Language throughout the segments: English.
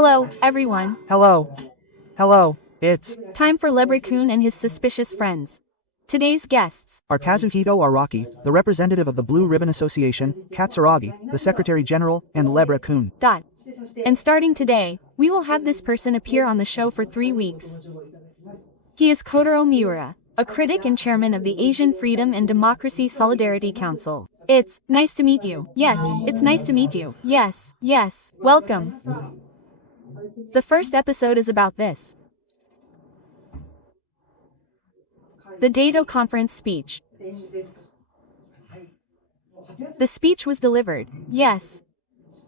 Hello, everyone. Hello. Hello, it's Time for Lebrecun and his suspicious friends. Today's guests are Kazuhito Araki, the representative of the Blue Ribbon Association, Katsuragi, the Secretary General, and Lebrecun. Dot. And starting today, we will have this person appear on the show for 3 weeks. He is Kotaro Miura, a critic and chairman of the Asian Freedom and Democracy Solidarity Council. It's nice to meet you. Yes, it's nice to meet you. Yes, welcome. The first episode is about this. The Dado Conference speech. The speech was delivered, yes.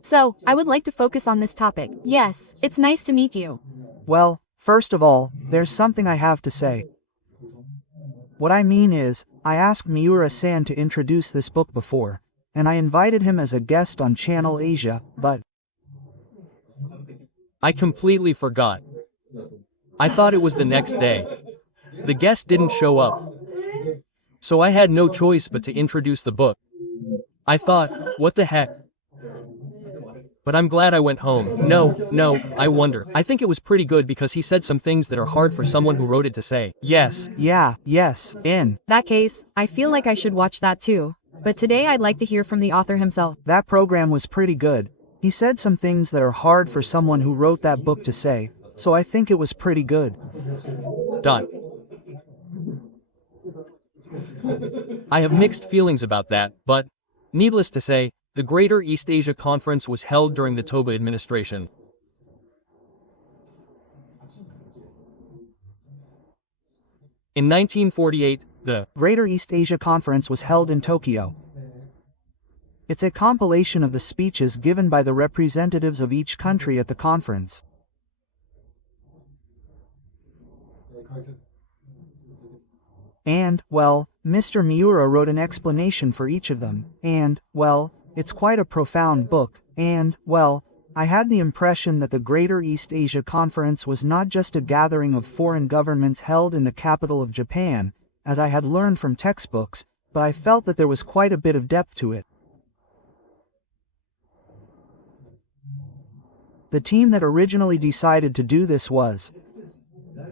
So, I would like to focus on this topic. Yes, it's nice to meet you. Well, first of all, there's something I have to say. What I mean is, I asked Miura-san to introduce this book before, and I invited him as a guest on Channel Asia, but I completely forgot. I thought it was the next day. The guest didn't show up. So I had no choice but to introduce the book. I thought, what the heck? But I'm glad I went home. No, I wonder. I think it was pretty good because he said some things that are hard for someone who wrote it to say. Yes. Yes, in that case, I feel like I should watch that too. But today I'd like to hear from the author himself. that program was pretty good. He said some things that are hard for someone who wrote that book to say, so I think it was pretty good. Dot. I have mixed feelings about that, but, needless to say, the Greater East Asia Conference was held during the Toba administration. In 1948, the Greater East Asia Conference was held in Tokyo. It's a compilation of the speeches given by the representatives of each country at the conference. And, well, Mr. Miura wrote an explanation for each of them, and, well, it's quite a profound book, and, well, I had the impression that the Greater East Asia Conference was not just a gathering of foreign governments held in the capital of Japan, as I had learned from textbooks, but I felt that there was quite a bit of depth to it. The team that originally decided to do this was,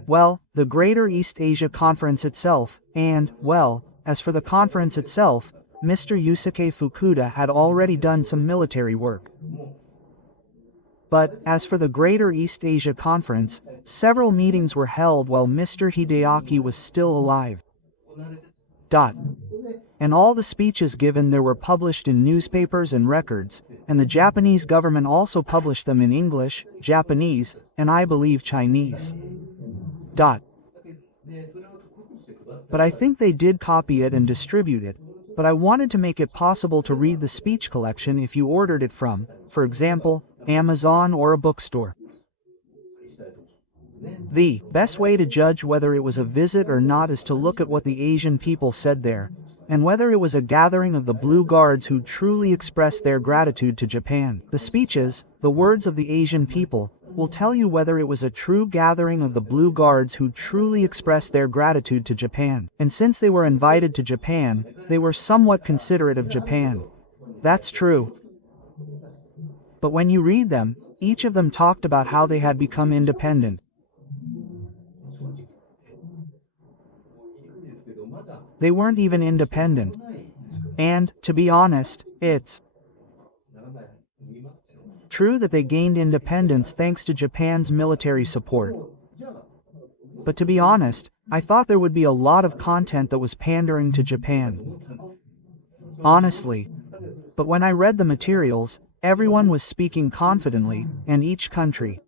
well, the Greater East Asia Conference itself, and, well, as for the conference itself, Mr. Yusuke Fukuda had already done some military work. But, as for the Greater East Asia Conference, several meetings were held while Mr. Hideaki was still alive. And all the speeches given there were published in newspapers and records, and the Japanese government also published them in English, Japanese, and I believe Chinese. But I think they did copy it and distribute it, but I wanted to make it possible to read the speech collection if you ordered it from, for example, Amazon or a bookstore. The best way to judge whether it was a visit or not is to look at what the Asian people said there, and whether it was a gathering of the Blue Guards who truly expressed their gratitude to Japan. The speeches, the words of the Asian people, will tell you whether it was a true gathering of the Blue Guards who truly expressed their gratitude to Japan. And since they were invited to Japan, they were somewhat considerate of Japan. That's true. But when you read them, each of them talked about how they had become independent. They weren't even independent. And, to be honest, it's true that they gained independence thanks to Japan's military support. But to be honest, I thought there would be a lot of content that was pandering to Japan. Honestly. But when I read the materials, everyone was speaking confidently, and each country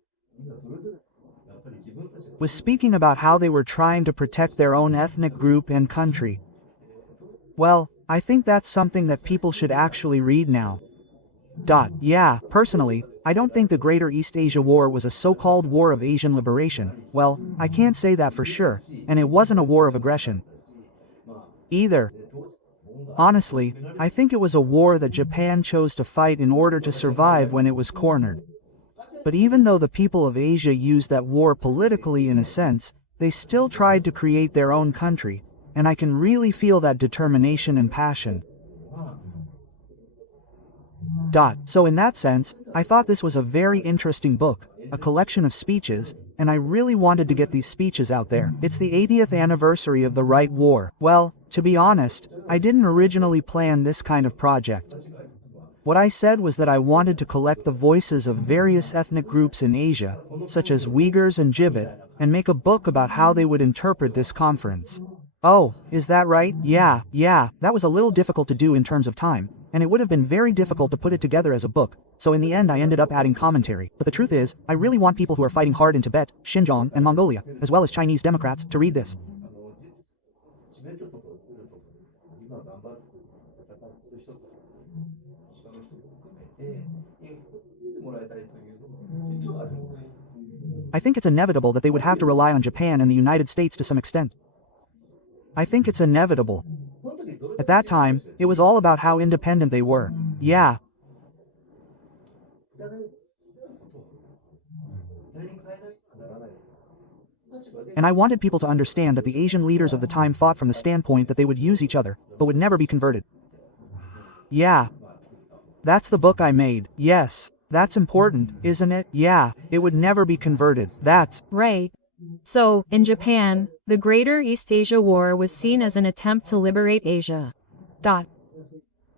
was speaking about how they were trying to protect their own ethnic group and country. Well, I think that's something that people should actually read now. Yeah, personally, I don't think the Greater East Asia War was a so-called war of Asian liberation. Well, I can't say that for sure, and it wasn't a war of aggression either. Honestly, I think it was a war that Japan chose to fight in order to survive when it was cornered. But even though the people of Asia used that war politically in a sense, they still tried to create their own country, and I can really feel that determination and passion. So in that sense, I thought this was a very interesting book, a collection of speeches, and I really wanted to get these speeches out there. It's the 80th anniversary of the Right War. Well, to be honest, I didn't originally plan this kind of project. What I said was that I wanted to collect the voices of various ethnic groups in Asia, such as Uyghurs and Tibet, and make a book about how they would interpret this conference. Oh, is that right? Yeah, that was a little difficult to do in terms of time, and it would have been very difficult to put it together as a book, so in the end I ended up adding commentary. But the truth is, I really want people who are fighting hard in Tibet, Xinjiang, and Mongolia, as well as Chinese Democrats, to read this. I think it's inevitable that they would have to rely on Japan and the United States to some extent. I think it's inevitable. At that time, it was all about how independent they were. Yeah. And I wanted people to understand that the Asian leaders of the time fought from the standpoint that they would use each other, but would never be converted. Yeah. That's the book I made. Yes. That's important, isn't it? Yeah, it would never be converted. That's Right. So, in Japan, the Greater East Asia War was seen as an attempt to liberate Asia.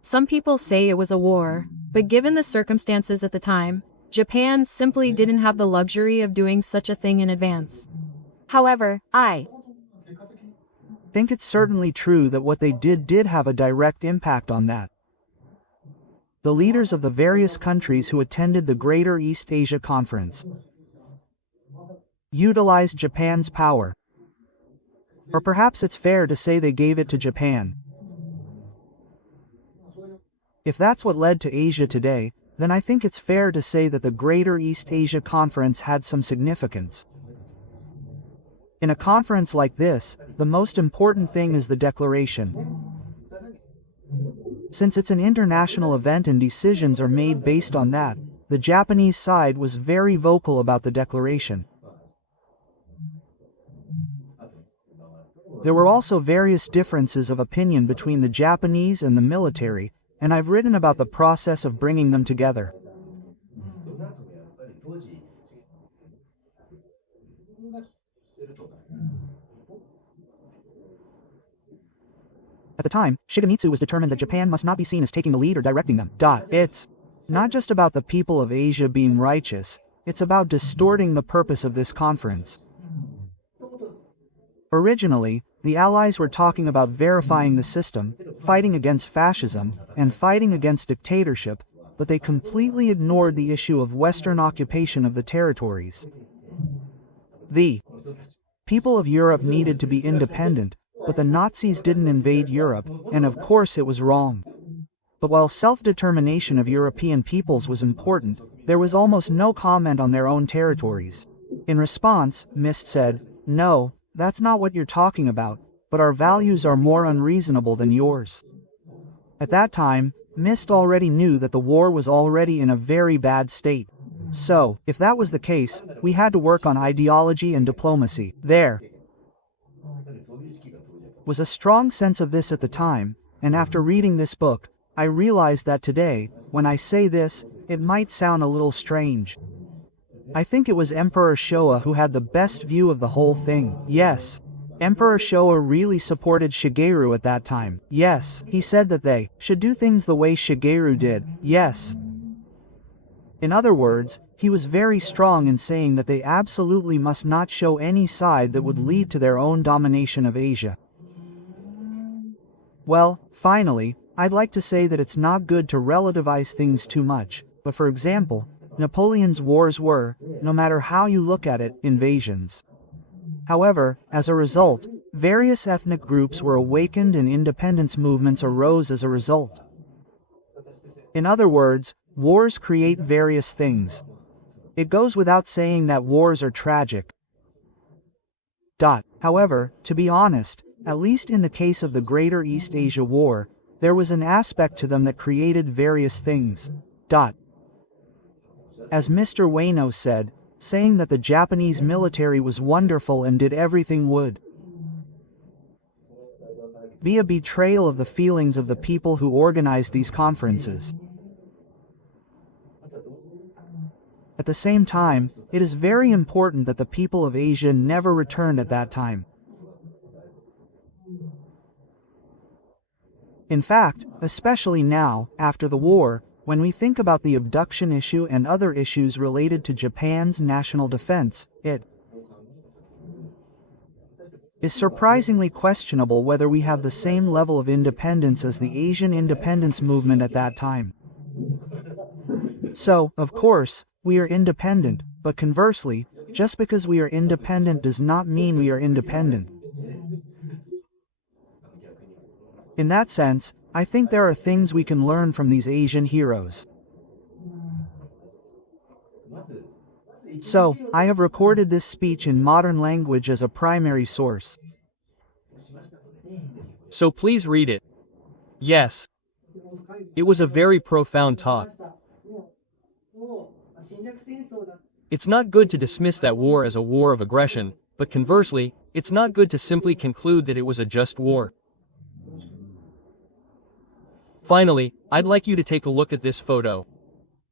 Some people say it was a war, but given the circumstances at the time, Japan simply didn't have the luxury of doing such a thing in advance. However, I think it's certainly true that what they did have a direct impact on that. The leaders of the various countries who attended the Greater East Asia Conference utilized Japan's power. Or perhaps it's fair to say they gave it to Japan. If that's what led to Asia today, then I think it's fair to say that the Greater East Asia Conference had some significance. In a conference like this, the most important thing is the declaration. Since it's an international event and decisions are made based on that, the Japanese side was very vocal about the declaration. There were also various differences of opinion between the Japanese and the military, and I've written about the process of bringing them together. At the time, Shigemitsu was determined that Japan must not be seen as taking the lead or directing them. It's not just about the people of Asia being righteous, it's about distorting the purpose of this conference. Originally, the Allies were talking about verifying the system, fighting against fascism, and fighting against dictatorship, but they completely ignored the issue of Western occupation of the territories. The people of Europe needed to be independent, but the Nazis didn't invade Europe, and of course it was wrong. But while self-determination of European peoples was important, there was almost no comment on their own territories. In response, Mist said, "No, that's not what you're talking about, but our values are more unreasonable than yours." At that time, Mist already knew that the war was already in a very bad state. So, if that was the case, we had to work on ideology and diplomacy. There was a strong sense of this at the time, and after reading this book, I realized that today, when I say this, it might sound a little strange. I think it was Emperor Showa who had the best view of the whole thing. Yes. Emperor Showa really supported Shigeru at that time. Yes. He said that they should do things the way Shigeru did. Yes. In other words, he was very strong in saying that they absolutely must not show any side that would lead to their own domination of Asia. Well, finally, I'd like to say that it's not good to relativize things too much, but for example, Napoleon's wars were, no matter how you look at it, invasions. However, as a result, various ethnic groups were awakened and independence movements arose as a result. In other words, wars create various things. It goes without saying that wars are tragic. However, to be honest, at least in the case of the Greater East Asia War, there was an aspect to them that created various things. As Mr. Ueno said, saying that the Japanese military was wonderful and did everything would be a betrayal of the feelings of the people who organized these conferences. At the same time, it is very important that the people of Asia never returned at that time. In fact, especially now, after the war, when we think about the abduction issue and other issues related to Japan's national defense, it is surprisingly questionable whether we have the same level of independence as the Asian independence movement at that time. So, of course, we are independent, but conversely, just because we are independent does not mean we are independent. In that sense, I think there are things we can learn from these Asian heroes. So, I have recorded this speech in modern language as a primary source. So please read it. Yes. It was a very profound talk. It's not good to dismiss that war as a war of aggression, but conversely, it's not good to simply conclude that it was a just war. Finally, I'd like you to take a look at this photo.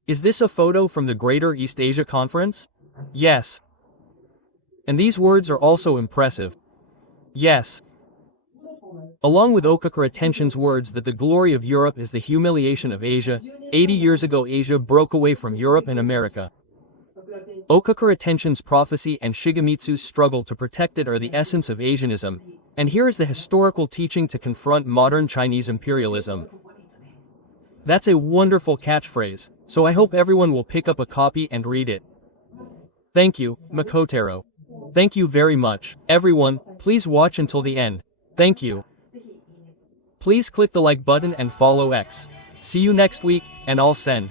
Is this a photo from the Greater East Asia Conference? Yes. And these words are also impressive. Yes. Along with Okakura Tenshin's words that the glory of Europe is the humiliation of Asia, 80 years ago Asia broke away from Europe and America. Okakura Tenshin's prophecy and Shigemitsu's struggle to protect it are the essence of Asianism, and here is the historical teaching to confront modern Chinese imperialism. That's a wonderful catchphrase, so I hope everyone will pick up a copy and read it. Thank you, Makotaro. Thank you very much. Everyone, please watch until the end. Thank you. Please click the like button and follow X. See you next week, and I'll send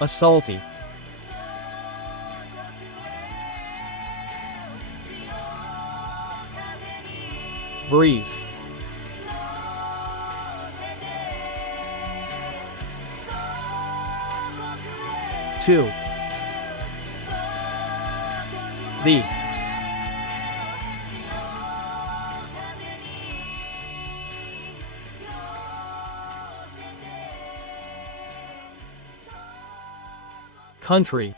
a salty breeze to the country